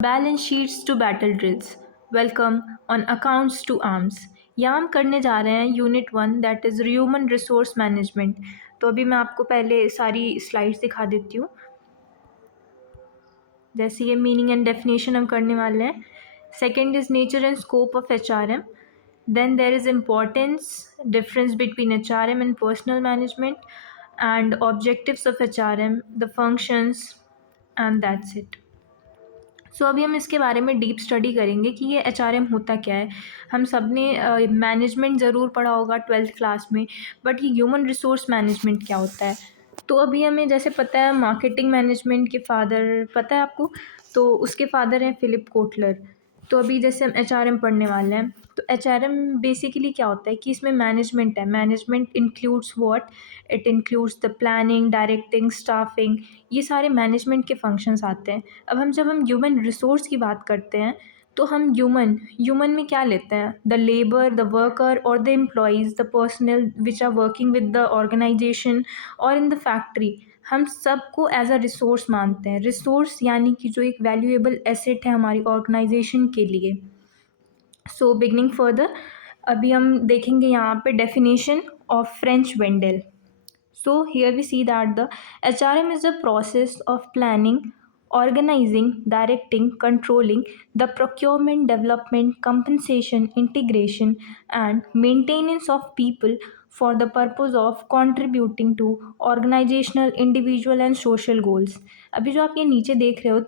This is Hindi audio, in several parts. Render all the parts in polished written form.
Balance sheets to battle drills welcome on accounts to arms. यहाँ हम करने जा रहे हैं unit 1 that is human resource management. तो अभी मैं आपको पहले सारी स्लाइड्स दिखा देती हूँ। जैसे ये मीनिंग एंड डेफिनेशन हम करने वाले हैं। Second is nature and scope of HRM। Then there is importance difference between HRM and personnel management and objectives of HRM, the functions and that's it. So अभी हम इसके बारे में डीप स्टडी करेंगे कि ये HRM होता क्या है। हम सब ने मैनेजमेंट ज़रूर पढ़ा होगा 12th क्लास में, बट ये ह्यूमन रिसोर्स मैनेजमेंट क्या होता है। तो अभी हमें जैसे पता है मार्केटिंग मैनेजमेंट के फादर पता है आपको, तो उसके फादर हैं फिलिप कोटलर। तो अभी जैसे हम HRM पढ़ने वाले हैं, तो HRM बेसिकली क्या होता है कि इसमें मैनेजमेंट है। Management includes what, it includes the planning, directing, staffing, ये सारे मैनेजमेंट के फंक्शंस आते हैं। अब जब हम ह्यूमन रिसोर्स की बात करते हैं, तो हम ह्यूमन में क्या लेते हैं, द लेबर, द वर्कर और the employees, the personnel which are working with the organisation और इन द फैक्ट्री। हम सबको एज अ रिसोर्स मानते हैं। रिसोर्स यानी कि जो एक वैल्यूएबल एसेट है हमारी ऑर्गेनाइजेशन के लिए। सो बिगनिंग फर्दर, अभी हम देखेंगे यहाँ पे definition of French Wendell. So here we see that the HRM is a process of planning, organizing, directing, controlling the procurement, development, compensation, integration, and maintenance of people for the purpose of contributing to organizational, individual and social goals. अभी जो आप ये नीचे देख रहे हो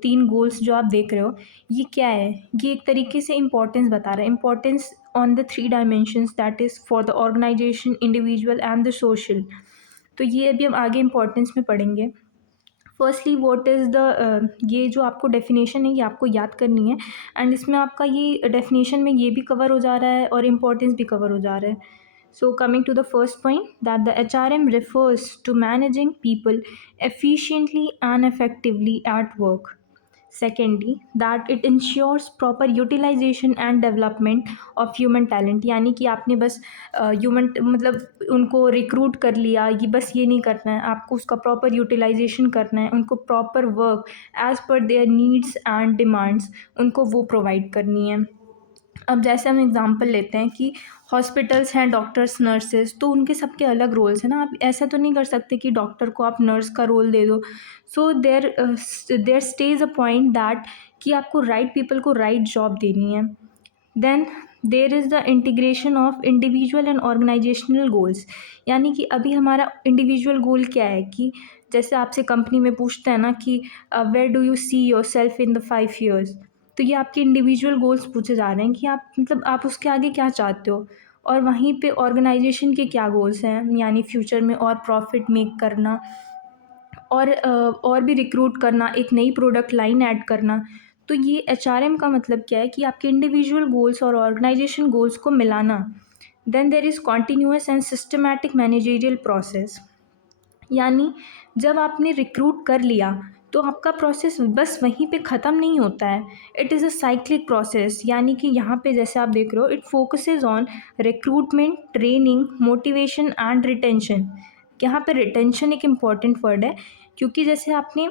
तीन गोल्स जो आप देख रहे हो, ये क्या है? ये एक तरीके से इम्पोर्टेंस बता रहा है। Importance on the 3 dimensions that is for the organisation, individual and the social. तो ये अभी हम आगे इम्पोर्टेंस में पढ़ेंगे। फर्स्टली व्हाट इज़ द, ये जो आपको डेफिनेशन है ये आपको याद करनी है, एंड इसमें आपका ये डेफिनेशन में ये भी कवर हो जा रहा है और इम्पोर्टेंस भी कवर हो जा रहा है। So coming to the first point that the HRM refers to managing people efficiently and effectively at work. Secondly, that it ensures proper utilization and development of human talent, यानी कि आपने बस ह्यूमन मतलब उनको रिक्रूट कर लिया, ये बस ये नहीं करना है, आपको उसका प्रॉपर यूटिलाइजेशन करना है, उनको proper work as per there needs and demands उनको वो प्रोवाइड करनी है। अब जैसे हम एग्ज़ाम्पल लेते हैं कि हॉस्पिटल्स हैं, डॉक्टर्स, नर्सेस, तो उनके सबके अलग रोल्स हैं ना। आप ऐसा तो नहीं कर सकते कि डॉक्टर को आप नर्स का रोल दे दो। So there stage a point that कि आपको राइट पीपल को राइट जॉब देनी है। Then there is the integration of individual and organisational goals, यानी कि अभी हमारा इंडिविजुअल गोल क्या है कि जैसे आपसे कंपनी में पूछते हैं ना कि where do you see yourself in the 5 years, तो ये आपके इंडिविजुअल गोल्स पूछे जा रहे हैं कि आप मतलब आप उसके आगे क्या चाहते हो। और वहीं पे ऑर्गेनाइजेशन के क्या गोल्स हैं, यानी फ्यूचर में और प्रॉफिट मेक करना और भी रिक्रूट करना, एक नई प्रोडक्ट लाइन ऐड करना। तो ये HRM का मतलब क्या है कि आपके इंडिविजुअल गोल्स और ऑर्गेनाइजेशन गोल्स को मिलाना। Then there is continuous and systematic managerial process, यानी जब आपने रिक्रूट कर लिया तो आपका प्रोसेस बस वहीं पे ख़त्म नहीं होता है। It is a cyclic process, यानी कि यहाँ पे जैसे आप देख रहे हो, it focuses on recruitment, training, motivation and retention. यहाँ पे रिटेंशन एक इम्पॉर्टेंट वर्ड है, क्योंकि जैसे आपने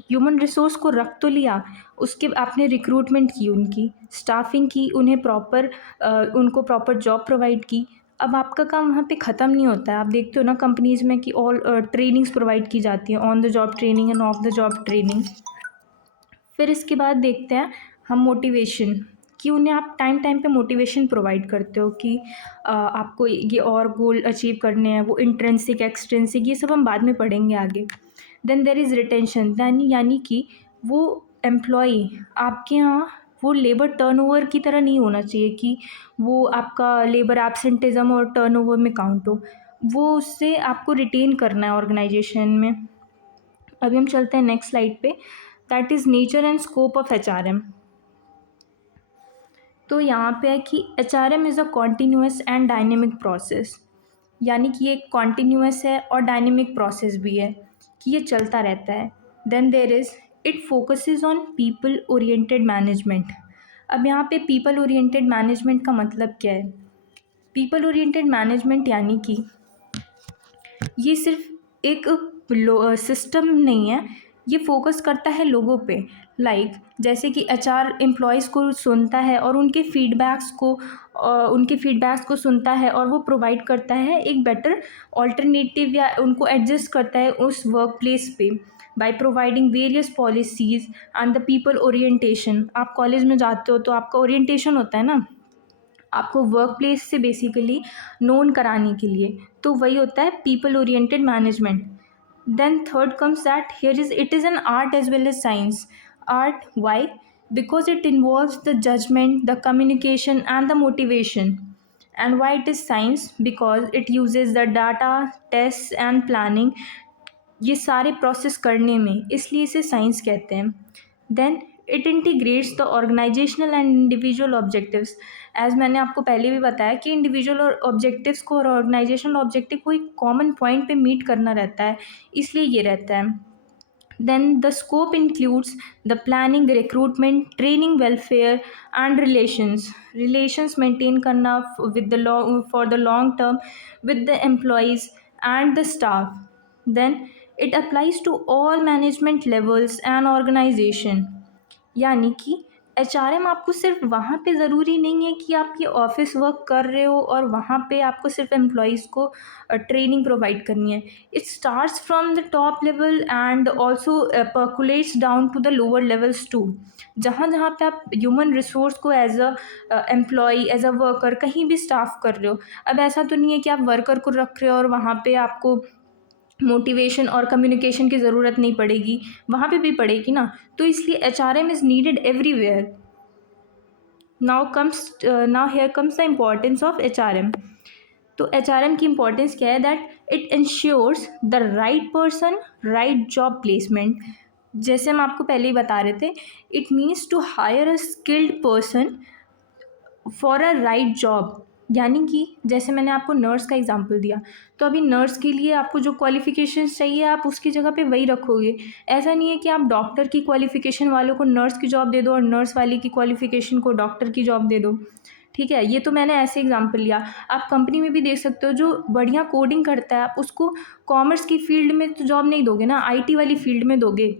ह्यूमन रिसोर्स को रख तो लिया, उसके आपने रिक्रूटमेंट की, उनकी स्टाफिंग की, उनको प्रॉपर जॉब प्रोवाइड की। अब आपका काम वहाँ पे ख़त्म नहीं होता है। आप देखते हो ना कंपनीज़ में कि ऑल ट्रेनिंग्स प्रोवाइड की जाती हैं, on the job training end of the job training. फिर इसके बाद देखते हैं हम मोटिवेशन, कि उन्हें आप टाइम टाइम पे मोटिवेशन प्रोवाइड करते हो कि आपको ये और गोल अचीव करने हैं, वो इंट्रेंसिक, एक्सट्रेंसिक, ये सब हम बाद में पढ़ेंगे आगे। देन देर इज़ रिटेंशन, यानी कि वो एम्प्लॉई आपके यहाँ वो लेबर टर्नओवर की तरह नहीं होना चाहिए कि वो आपका लेबर एब्सेंटिज़म और टर्नओवर में काउंट हो। वो उससे आपको रिटेन करना है ऑर्गेनाइजेशन में। अभी हम चलते हैं नेक्स्ट स्लाइड पे, that is nature and scope of HRM। तो यहाँ पे है कि HRM is a continuous and dynamic process, यानी कि ये कॉन्टीन्यूअस है और डायनेमिक प्रोसेस भी है कि ये चलता रहता है। Then there is it focuses on people oriented management. अब यहाँ पे पीपल ओरिएंटेड मैनेजमेंट का मतलब क्या है? पीपल ओरिएंटेड मैनेजमेंट यानी कि ये सिर्फ एक सिस्टम नहीं है, ये फोकस करता है लोगों पे, जैसे कि एचआर एम्प्लॉयज़ को सुनता है और उनके फीडबैक्स को सुनता है और वो प्रोवाइड करता है एक बेटर ऑल्टरनेटिव या उनको एडजस्ट करता है उस वर्क प्लेस पे by providing various policies and the people orientation. आप कॉलेज में जाते हो तो आपका ओरिएंटेशन होता है ना, आपको वर्क प्लेस से बेसिकली नोन कराने के लिए, तो वही होता है people oriented management. Then third comes that here is it is an art as well as science. Art why? Because it involves the judgement, the communication and the motivation. And why it is science? Because it uses the data, tests and planning, ये सारे प्रोसेस करने में, इसलिए इसे साइंस कहते हैं। Then it integrates the organisational and individual objectives. As मैंने आपको पहले भी बताया कि इंडिविजुअल और ऑब्जेक्टिव्स को और ऑर्गेनाइजेशनल ऑब्जेक्टिव को एक कॉमन पॉइंट पे मीट करना रहता है, इसलिए ये रहता है। Then the scope includes the planning, recruitment, training, welfare and relations. Relations maintain करना with the long for the long term with the employees and the staff. Then it applies to all management levels and organization. यानी कि एचआरएम आपको सिर्फ वहाँ पे ज़रूरी नहीं है कि आप ये ऑफिस वर्क कर रहे हो और वहाँ पे आपको सिर्फ एम्प्लॉयज़ को ट्रेनिंग प्रोवाइड करनी है। It starts from the top level and also percolates down to the lower levels too. जहाँ जहाँ पे आप ह्यूमन रिसोर्स को as a employee, as a worker कहीं भी स्टाफ कर रहे हो। अब ऐसा तो नहीं है कि आप वर्कर को रख रहे हो और वहाँ पे आपको मोटिवेशन और कम्युनिकेशन की ज़रूरत नहीं पड़ेगी, वहाँ पे भी पड़ेगी ना, तो इसलिए HRM is needed everywhere. Now here comes the importance of HRM. तो एचआरएम की इम्पॉर्टेंस क्या है? That it ensures the right person, right job placement. जैसे हम आपको पहले ही बता रहे थे, it means to hire a skilled person for a right job. यानी कि जैसे मैंने आपको नर्स का एग्जांपल दिया, तो अभी नर्स के लिए आपको जो क्वालिफ़िकेशंस चाहिए आप उसकी जगह पे वही रखोगे। ऐसा नहीं है कि आप डॉक्टर की क्वालिफ़िकेशन वालों को नर्स की जॉब दे दो और नर्स वाली की क्वालिफ़िकेशन को डॉक्टर की जॉब दे दो। ठीक है, ये तो मैंने ऐसे एग्जांपल लिया। आप कंपनी में भी देख सकते हो, जो बढ़िया कोडिंग करता है आप उसको कॉमर्स की फील्ड में तो जॉब नहीं दोगे ना, आईटी वाली फील्ड में दोगे।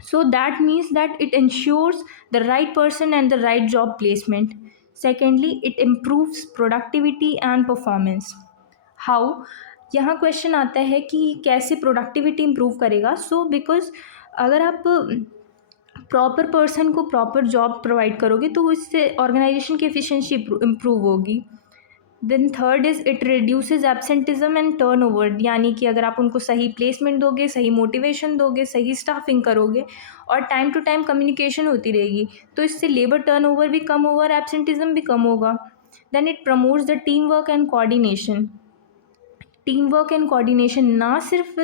So that means that it ensures the right person and the right job placement. Secondly, it improves productivity and performance. How? यहाँ क्वेश्चन आता है कि कैसे प्रोडक्टिविटी इम्प्रूव करेगा। सो बिकॉज अगर आप प्रॉपर पर्सन को प्रॉपर जॉब प्रोवाइड करोगे तो इससे ऑर्गेनाइजेशन की एफिशिएंसी इम्प्रूव होगी। Then third is it reduces absenteeism and turnover. यानी कि अगर आप उनको सही प्लेसमेंट दोगे, सही मोटिवेशन दोगे, सही स्टाफिंग करोगे और टाइम टू टाइम कम्युनिकेशन होती रहेगी, तो इससे लेबर टर्नओवर भी कम होगा और एब्सेंटिज्म भी कम होगा। Then it promotes the team work and coordination. Team work and coordination ना सिर्फ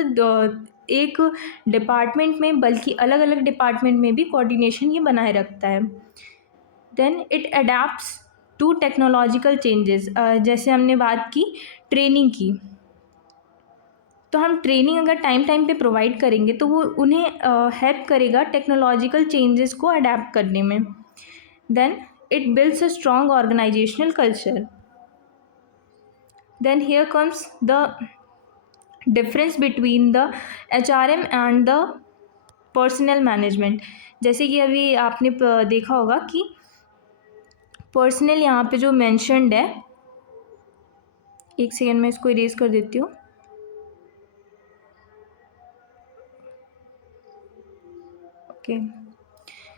एक डिपार्टमेंट में बल्कि अलग अलग डिपार्टमेंट में भी कोऑर्डिनेशन ये बनाए रखता है। Then it adapts to technological changes. जैसे हमने बात की ट्रेनिंग की, तो हम ट्रेनिंग अगर टाइम टाइम पे प्रोवाइड करेंगे तो वो उन्हें हेल्प करेगा टेक्नोलॉजिकल चेंजेस को अडेप्ट करने में। Then it builds a strong organisational culture. Then here comes the difference between the HRM and the personnel management. जैसे कि अभी आपने देखा होगा कि पर्सनल यहाँ पे जो मेंशन्ड है, एक सेकेंड में इसको इरेज कर देती हूँ। ओके,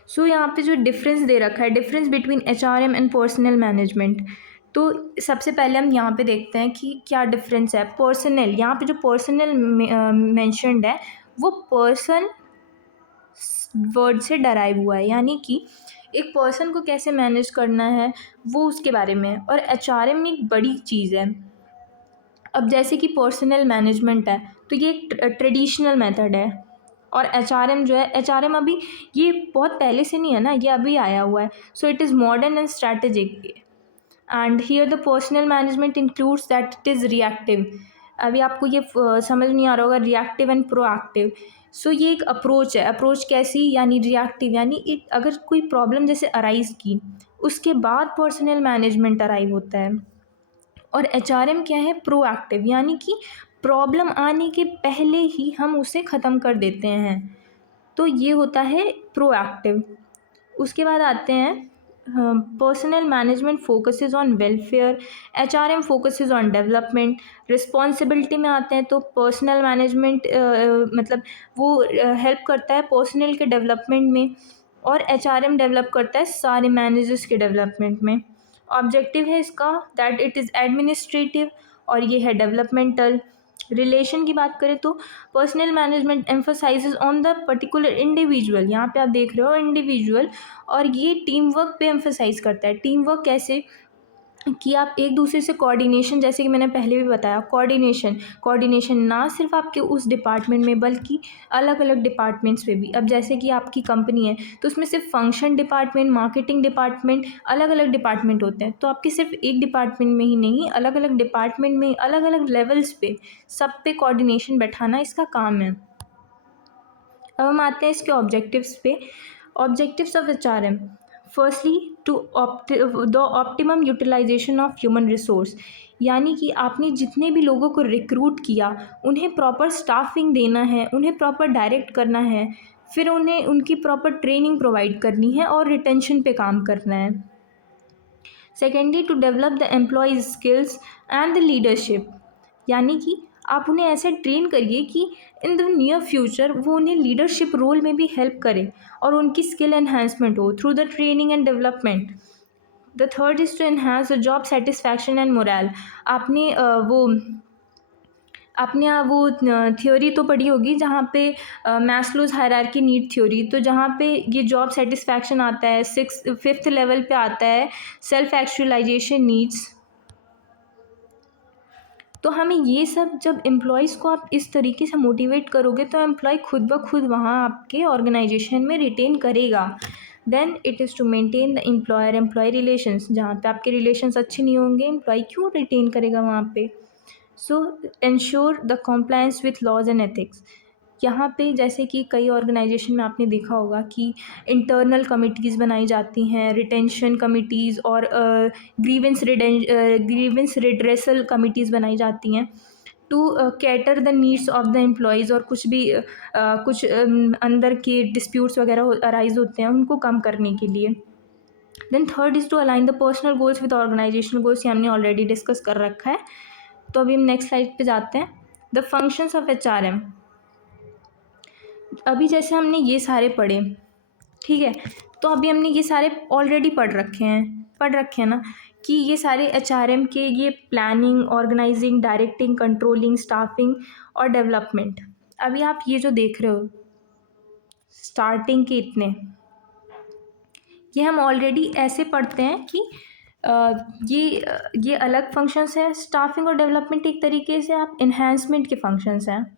सो यहाँ पे जो डिफरेंस दे रखा है, difference between HRM and personnel management, तो सबसे पहले हम यहाँ पे देखते हैं कि क्या डिफरेंस है। पर्सनल, यहाँ पे जो पर्सनल मेंशन्ड है वो पर्सन वर्ड से डराइव हुआ है, यानी कि एक पर्सन को कैसे मैनेज करना है वो उसके बारे में है। और एचआरएम एक बड़ी चीज़ है। अब जैसे कि पर्सनल मैनेजमेंट है तो ये एक ट्रेडिशनल मेथड है, और एचआरएम जो है, एचआरएम अभी ये बहुत पहले से नहीं है ना, ये अभी आया हुआ है। So it is modern and strategic. And here the personnel management includes that it is reactive. अभी आपको ये समझ नहीं आ रहा होगा, रिएक्टिव एंड प्रोएक्टिव। सो ये एक अप्रोच है। अप्रोच कैसी? यानी रिएक्टिव, यानी अगर कोई प्रॉब्लम जैसे अराइज की उसके बाद पर्सनल मैनेजमेंट अराइव होता है। और एचआरएम क्या है? प्रोएक्टिव, यानी कि प्रॉब्लम आने के पहले ही हम उसे ख़त्म कर देते हैं। तो ये होता है प्रोएक्टिव। उसके बाद आते हैं personal management focuses on welfare, HRM focuses on development. Responsibility में आते हैं तो पर्सनल मैनेजमेंट मतलब वो हेल्प करता है पर्सनल के डेवलपमेंट में, और एचआरएम डेवलप करता है सारे मैनेजर्स के डेवलपमेंट में। ऑब्जेक्टिव है इसका दैट इट इज़ एडमिनिस्ट्रेटिव, और ये है डेवलपमेंटल। रिलेशन की बात करें तो personal management emphasises on the particular individual, यहाँ पे आप देख रहे हो इंडिविजुअल, और ये टीम वर्क पे एम्फोसाइज करता है। टीम वर्क कैसे कि आप एक दूसरे से कोऑर्डिनेशन, जैसे कि मैंने पहले भी बताया, कोऑर्डिनेशन कोऑर्डिनेशन ना सिर्फ आपके उस डिपार्टमेंट में बल्कि अलग अलग डिपार्टमेंट्स में भी। अब जैसे कि आपकी कंपनी है तो उसमें सिर्फ फंक्शन डिपार्टमेंट, मार्केटिंग डिपार्टमेंट, अलग अलग डिपार्टमेंट होते हैं, तो आपके सिर्फ एक डिपार्टमेंट में ही नहीं, अलग अलग डिपार्टमेंट में अलग अलग लेवल्स पे सब पे कोऑर्डिनेशन बैठाना इसका काम है। अब हम आते हैं इसके ऑब्जेक्टिव्स पे। Objectives of HRM, firstly to the optimum utilisation of human resource, यानी कि आपने जितने भी लोगों को रिक्रूट किया उन्हें प्रॉपर स्टाफिंग देना है, उन्हें प्रॉपर डायरेक्ट करना है, फिर उन्हें उनकी प्रॉपर ट्रेनिंग प्रोवाइड करनी है और रिटेंशन पे काम करना है। Secondly to develop the employees skills and the leadership, यानी कि आप उन्हें ऐसे ट्रेन करिए कि इन द नियर फ्यूचर वो उन्हें लीडरशिप रोल में भी हेल्प करे और उनकी स्किल एनहेंसमेंट हो through the training and development. The third is to enhance the job satisfaction and morale. आपने वो थ्योरी तो पढ़ी होगी जहाँ पे मैस्लोज हायरार्की नीड थ्योरी, तो जहाँ पे ये जॉब सेटिस्फैक्शन आता है, 5th लेवल पे आता है सेल्फ एक्चुअलाइजेशन नीड्स। तो हमें ये सब, जब एम्प्लॉयज़ को आप इस तरीके से मोटिवेट करोगे तो एम्प्लॉय खुद ब खुद वहाँ आपके ऑर्गेनाइजेशन में रिटेन करेगा। Then it is to maintain the employer employee relations, जहाँ पे आपके रिलेशंस अच्छे नहीं होंगे एम्प्लॉय क्यों रिटेन करेगा वहाँ पे। So ensure the compliance with laws and ethics, यहाँ पे जैसे कि कई ऑर्गेनाइजेशन में आपने देखा होगा कि इंटरनल कमिटीज़ बनाई जाती हैं, रिटेंशन कमिटीज़ और ग्रीवेंस रिड्रेसल कमिटीज़ बनाई जाती हैं to cater the needs of the employees, और कुछ भी कुछ अंदर के डिस्प्यूट्स वगैरह अराइज होते हैं उनको कम करने के लिए। Then third is to align the personal goals with organisational goals, ये हमने ऑलरेडी डिस्कस कर रखा है। तो अभी हम नेक्स्ट स्लाइड पे जाते हैं। द फंक्शंस ऑफ एचआरएम, अभी जैसे हमने ये सारे पढ़े, ठीक है, तो अभी हमने ये सारे ऑलरेडी पढ़ रखे हैं ना, कि ये सारे एचआरएम के ये planning, organising, directing, controlling, staffing और डेवलपमेंट। अभी आप ये जो देख रहे हो स्टार्टिंग के इतने, ये हम ऑलरेडी ऐसे पढ़ते हैं कि ये अलग फंक्शंस हैं। स्टाफिंग और डेवलपमेंट एक तरीके से आप इन्हेंसमेंट के फंक्शंस हैं,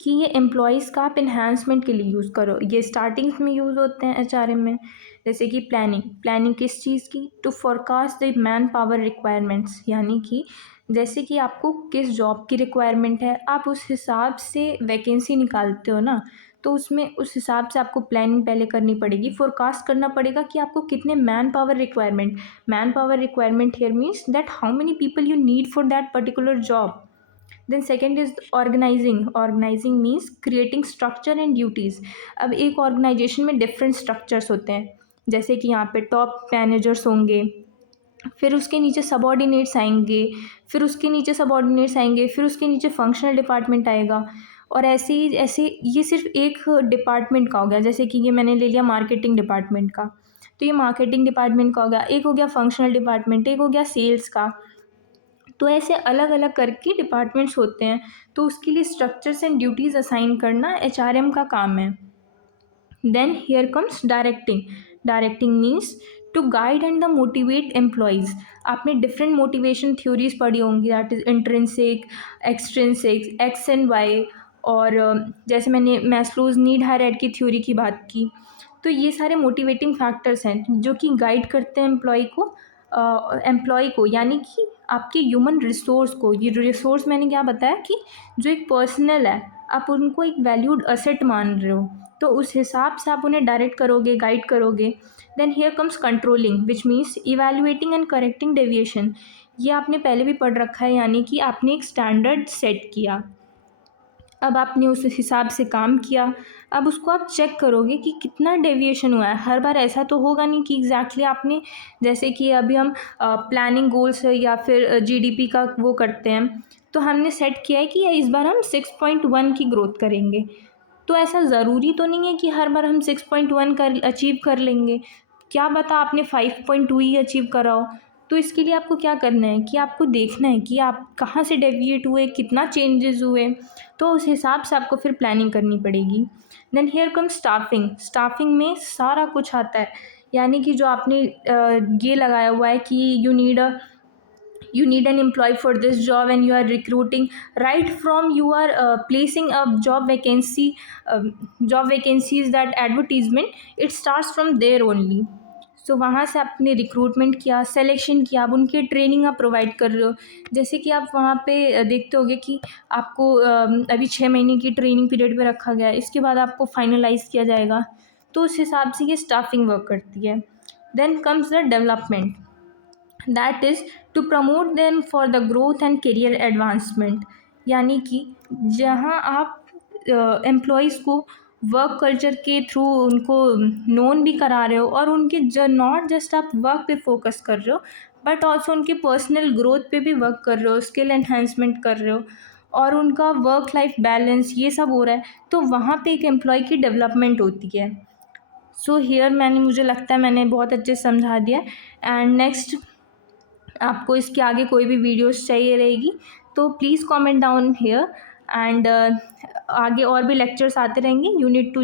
कि ये एम्प्लॉयज़ का आप इन्हांसमेंट के लिए यूज़ करो। ये स्टार्टिंग में यूज़ होते हैं एचआरएम में, जैसे कि प्लानिंग किस चीज़ की, to forecast the manpower requirements, यानी कि जैसे कि आपको किस जॉब की रिक्वायरमेंट है आप उस हिसाब से वैकेंसी निकालते हो ना, तो उसमें उस हिसाब से आपको प्लानिंग पहले करनी पड़ेगी, फोरकास्ट करना पड़ेगा कि आपको कितने manpower requirement here means that how many people you need for that particular job. Then second is organising means creating structure and duties. अब एक ऑर्गेनाइजेशन में डिफरेंट स्ट्रक्चर्स होते हैं, जैसे कि यहाँ पे टॉप मैनेजर्स होंगे, फिर उसके नीचे सबॉर्डिनेट्स आएंगे, फिर उसके नीचे फंक्शनल डिपार्टमेंट आएगा, और ऐसे ये सिर्फ एक डिपार्टमेंट का हो गया। जैसे कि ये मैंने ले लिया मार्केटिंग डिपार्टमेंट का, तो ये मार्केटिंग डिपार्टमेंट का हो गया, एक हो गया फंक्शनल डिपार्टमेंट, एक हो गया सेल्स का। तो ऐसे अलग अलग करके डिपार्टमेंट्स होते हैं, तो उसके लिए स्ट्रक्चर्स एंड ड्यूटीज़ असाइन करना एचआरएम का काम है। Then here comes directing means to guide and the motivate employees. आपने डिफरेंट मोटिवेशन थ्योरीज पढ़ी होंगी, that is intrinsic, extrinsic, X and Y, और जैसे मैंने मैस्लोज नीड हायरार्की थ्योरी की बात की। तो ये सारे मोटिवेटिंग फैक्टर्स हैं जो कि गाइड करते हैं एम्प्लॉय को, यानी कि आपके ह्यूमन रिसोर्स को। ये रिसोर्स मैंने क्या बताया कि जो एक पर्सनल है, आप उनको एक वैल्यूड असेट मान रहे हो, तो उस हिसाब से आप उन्हें डायरेक्ट करोगे, गाइड करोगे। Then here comes controlling which means evaluating and correcting deviation. ये आपने पहले भी पढ़ रखा है, यानी कि आपने एक स्टैंडर्ड सेट किया, अब आपने उस हिसाब से काम किया, अब उसको आप चेक करोगे कि कितना डेविएशन हुआ है। हर बार ऐसा तो होगा नहीं कि एग्जैक्टली आपने, जैसे कि अभी हम प्लानिंग गोल्स या फिर जीडीपी का वो करते हैं, तो हमने सेट किया है कि इस बार हम 6.1 की ग्रोथ करेंगे। तो ऐसा ज़रूरी तो नहीं है कि हर बार हम 6.1 कर अचीव कर लेंगे, क्या पता आपने 5.2 ही अचीव करा हो। तो इसके लिए आपको क्या करना है कि आपको देखना है कि आप कहाँ से डेविएट हुए, कितना चेंजेस हुए, तो उस हिसाब से आपको फिर प्लानिंग करनी पड़ेगी। Then here come staffing. Staffing में सारा कुछ आता है, यानी कि जो आपने ये लगाया हुआ है कि you need an employee for this job and you are recruiting, right from you are placing a job vacancies, that advertisement, it starts from there only. सो वहाँ से आपने रिक्रूटमेंट किया, सेलेक्शन किया, आप उनकी ट्रेनिंग आप प्रोवाइड कर रहे हो। जैसे कि आप वहाँ पे देखते होगे कि आपको अभी 6 महीने की ट्रेनिंग पीरियड पे रखा गया है, इसके बाद आपको फाइनलाइज किया जाएगा, तो उस हिसाब से ये स्टाफिंग वर्क करती है। Then comes the development, that is to promote them for the growth and career advancement. यानी कि जहाँ आप एम्प्लॉयज़ को वर्क कल्चर के थ्रू उनको नोन भी करा रहे हो, और उनके नॉट जस्ट आप वर्क पे फोकस कर रहे हो, बट ऑल्सो उनके पर्सनल ग्रोथ पे भी वर्क कर रहे हो, स्किल एनहेंसमेंट कर रहे हो, और उनका वर्क लाइफ बैलेंस ये सब हो रहा है, तो वहाँ पे एक एम्प्लॉय की डेवलपमेंट होती है। सो हियर मुझे लगता है मैंने बहुत अच्छे से समझा दिया। एंड नेक्स्ट, आपको इसके आगे कोई भी वीडियोस चाहिए रहेगी तो please comment down here, and आगे और भी लेक्चर्स आते रहेंगे। You need to